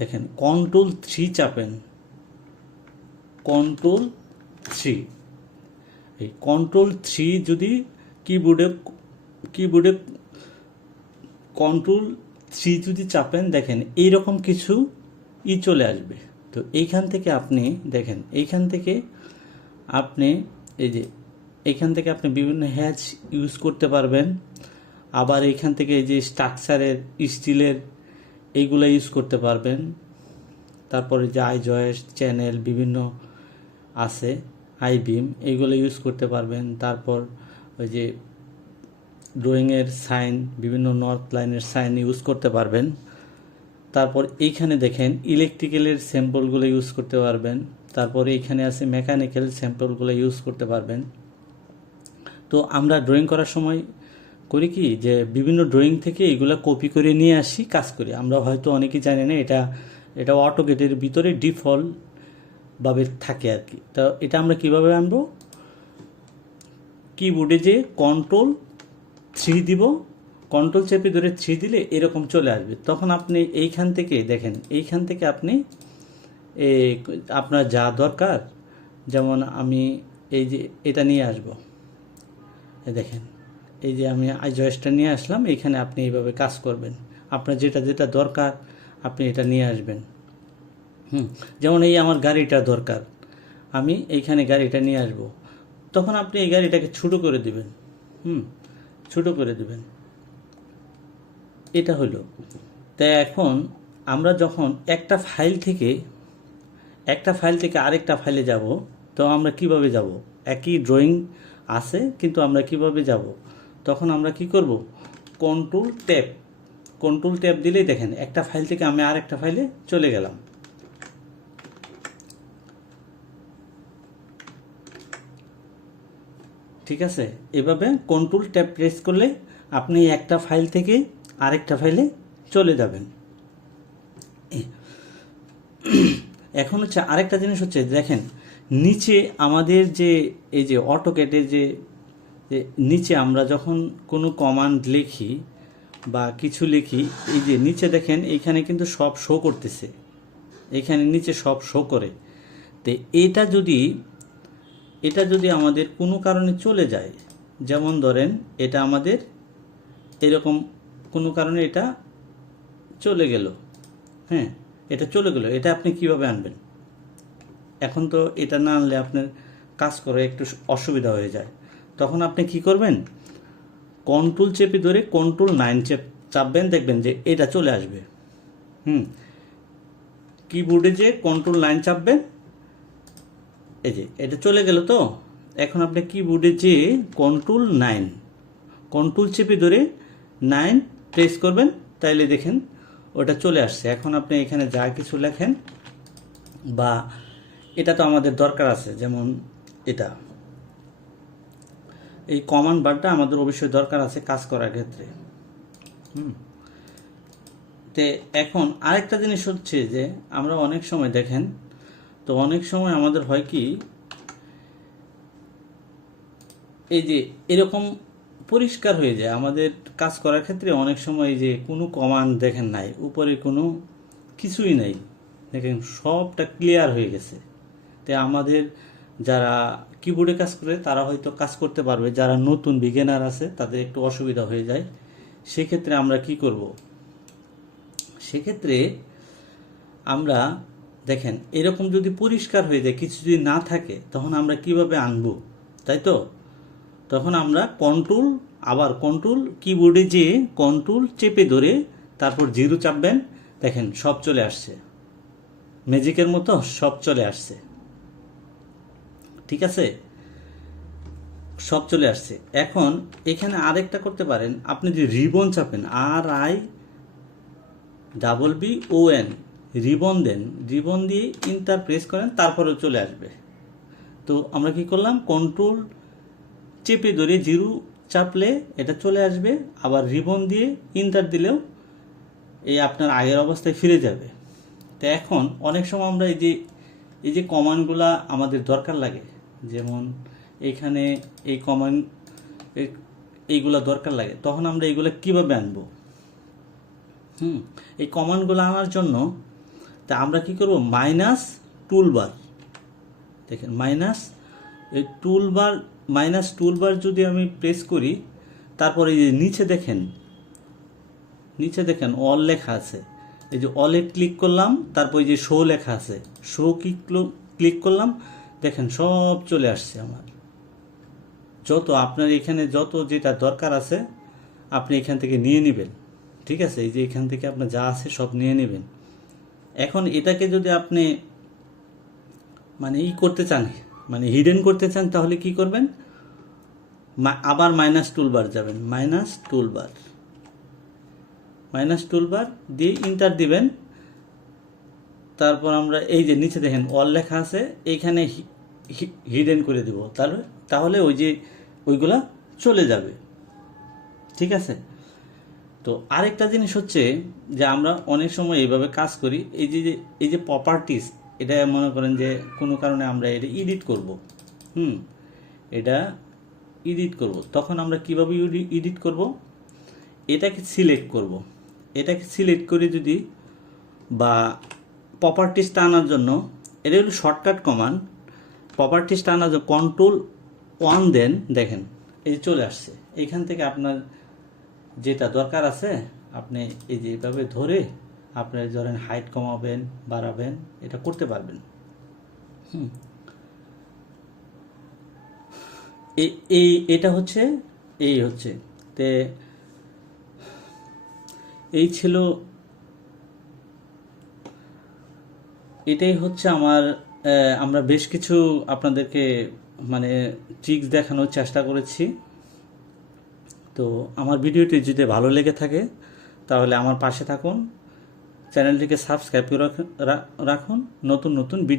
দেখেন Ctrl+3 চাপেন, Ctrl+3, এই Ctrl+3 যদি কিবোর্ডে Ctrl+3 যদি চাপেন দেখেন এইরকম কিছু চলে আসবে। তো এইখান থেকে আপনি দেখেন, এইখান থেকে আপনি বিভিন্ন হ্যাচ ইউজ করতে পারবেন। আবার এইখান থেকে এই যে স্ট্রাকচারের স্টিলের এইগুলো ইউজ করতে পারবেন। তারপরে যে আই জয়েস্ট চ্যানেল বিভিন্ন আছে, আই বিম, এইগুলো ইউজ করতে পারবেন। তারপর ওই যে ড্রয়িংয়ের সাইন, বিভিন্ন নর্থ লাইনের সাইন ইউজ করতে পারবেন। তারপর এইখানে দেখেন ইলেকট্রিক্যালের স্যাম্পলগুলো ইউজ করতে পারবেন। তারপর এইখানে আছে মেকানিক্যাল স্যাম্পলগুলো ইউজ করতে পারবেন। তো আমরা ড্রয়িং করার সময় করি কি, যে বিভিন্ন ড্রয়িং থেকে এগুলো কপি করে নিয়ে আসি, কাজ করি। আমরা হয়তো অনেকেই জানি না এটা অটোকেটের ভিতরে ডিফল্টভাবে থাকে আর কি। তো এটা আমরা কিভাবে আনবো, কিবোর্ডে যে Ctrl+3 দিব, কন্ট্রোল চেপে ধরে 3 দিলে এরকম চলে আসবে। তখন আপনি এইখান থেকে দেখেন, এইখান থেকে আপনি আপনার যা দরকার, যেমন আমি এই যে এটা নিয়ে আসব, দেখেন এই যে আমি আই জয়েসটা নিয়ে আসলাম, এইখানে আপনি এইভাবে কাজ করবেন। আপনার যেটা যেটা দরকার আপনি এটা নিয়ে আসবেন। যেমন এই আমার গাড়িটা দরকার, আমি এইখানে গাড়িটা নিয়ে আসব, তখন আপনি এই গাড়িটাকে ছোটো করে দিবেন। ছোটো করে দিবেন, এটা হলো। তাই এখন আমরা যখন একটা ফাইল থেকে আরেকটা ফাইলে যাব, তো আমরা কিভাবে যাব, একই ড্রয়িং আছে কিন্তু আমরা কিভাবে যাব, তখন আমরা কি করব, কন্ট্রোল ট্যাব দিলেই দেখেন একটা ফাইল থেকে আমি আরেকটা ফাইলে চলে গেলাম। ঠিক আছে, এভাবে কন্ট্রোল ট্যাব প্রেস করলে আপনি একটা ফাইল থেকে আরেকটা ফাইলে চলে যাবেন। এখন হচ্ছে আরেকটা জিনিস হচ্ছে, দেখেন নিচে আমাদের যে এই যে অটোক্যাডের যে নিচে আমরা যখন কোনো কমান্ড লিখি বা কিছু লিখি, এই যে নিচে দেখেন এইখানে কিন্তু সব শো করতেছে, এইখানে নিচে সব শো করে। তো এটা যদি আমাদের কোনো কারণে চলে যায়, যেমন ধরেন এটা আমাদের এরকম কোনো কারণে এটা চলে গেল, এটা চলে গেল, এটা আপনি কিভাবে আনবেন? এখন তো এটা না আনলে আপনার কাজ করে একটু অসুবিধা হয়ে যায়। তখন আপনি কি করবেন, কন্ট্রোল চেপে ধরে Ctrl+9 চাপবেন, দেখবেন যে এটা চলে আসবে। কিবোর্ডে যে Ctrl+9 চাপবেন, এই যে এটা চলে গেল। তো এখন আপনি কিবোর্ডে যে কন্ট্রোল চেপে ধরে 9 প্রেস করবেন, তাইলে দেখেন ওটা চলে আসছে। এখন আপনি এখানে যা কিছু লেখেন, বা এটা তো আমাদের দরকার আছে, যেমন এটা এই কমান্ড বারটা আমাদের অবশ্যই দরকার আছে কাজ করার ক্ষেত্রে। তো এখন আরেকটা জিনিস হচ্ছে যে আমরা অনেক সময় দেখেন, তো অনেক সময় আমাদের হয় কি, এই যে এরকম পরিষ্কার হয়ে যায় আমাদের কাজ করার ক্ষেত্রে। অনেক সময় যে কোনো কমান্ড দেখেন নাই, উপরে কোনো কিছুই নাই, দেখেন সবটা ক্লিয়ার হয়ে গেছে। তাই আমাদের যারা কিবোর্ডে কাজ করে তারা হয়তো কাজ করতে পারবে, যারা নতুন বিগিনার আছে তাদের একটু অসুবিধা হয়ে যায়। সেক্ষেত্রে আমরা কি করব, সেক্ষেত্রে আমরা দেখেন এরকম যদি পরিষ্কার হয়ে যায়, কিছু যদি না থাকে, তখন আমরা কিভাবে আনবো, তাই তো? তখন আমরা কন্ট্রোল কিবোর্ডে যে কন্ট্রোল চেপে ধরে তারপর 0 চাপবেন, দেখেন সব চলে আসছে, ম্যাজিকের মতো সব চলে আসছে। ঠিক আছে, সব চলে আসছে। এখন এখানে আরেকটা করতে পারেন, আপনি যে রিবন চাপেন, RIBBON, রিবন দেন, রিবন দিয়ে ইন্টার প্রেস করেন, তারপরে চলে আসবে। তো আমরা কি করলাম, কন্ট্রোল চেপে ধরে 0 চাপলে এটা চলে আসবে, আবার রিবন দিয়ে ইন্টার দিলেও এই আপনার আগের অবস্থায় ফিরে যাবে। তো এখন অনেক সময় আমরা এই যে কমান্ডগুলা আমাদের দরকার লাগে, যেমন এখানে এই কমান্ড এইগুলা দরকার লাগে, তখন আমরা এইগুলা কিভাবে আনবো? এই কমান্ডগুলো আনার জন্য তা আমরা কি করব, মাইনাস টুলবার, দেখেন এই মাইনাস টুলবার যদি আমি প্রেস করি, তারপরে এই যে নিচে দেখেন অল লেখা আছে, এই যে অলে ক্লিক করলাম, তারপর এই যে শো লেখা আছে, শো ক্লিক করলাম, দেখেন সব চলে আসছে আমার। যত আপনার এখানে যত যেটা দরকার আছে আপনি এখান থেকে নিয়ে নেবেন, ঠিক আছে? এই যে এখান থেকে আপনার যা আছে সব নিয়ে নেবেন। এখন এটাকে যদি আপনি মানে করতে চান, মানে হিডেন করতে চান, তাহলে কি করবেন, আবার মাইনাস টুলবার যাবেন, মাইনাস টুলবার দিয়ে ইন্টার দিবেন। তারপর আমরা এই যে নিচে দেখেন অল লেখা আছে, এইখানে হিডেন করে দিব, তাহলে ওইগুলা চলে যাবে, ঠিক আছে? তো আরেকটা জিনিস হচ্ছে যে আমরা অনেক সময় এইভাবে কাজ করি, এই যে প্রপার্টিস, এটা মনে করেন যে কোনো কারণে আমরা এটা এডিট করব, এটা এডিট করব, তখন আমরা কিভাবে এডিট করব, এটাকে সিলেক্ট করে যদি, বা প্রপার্টিসটা আনার জন্য, এটা হলো শর্টকাট কমান্ড, প্রপার্টিসটা আনার জন্য Ctrl+1 দেন, দেখেন এই যে চলে আসছে। এইখান থেকে আপনার যেটা দরকার আছে আপনি এই যে এইভাবে ধরে আপনার ধরেন হাইট কমাবেন, বাড়াবেন, এটা করতে পারবেন। এটা হচ্ছে তে এই ছিল, এটাই হচ্ছে আমরা বেশ কিছু আপনাদেরকে মানে ট্রিক্স দেখানোর চেষ্টা করেছি। তো আমার ভিডিওটি যদি ভালো লেগে থাকে তাহলে আমার পাশে থাকুন, চ্যানেলটিকে সাবস্ক্রাইব করে রাখুন, নতুন ভিডিও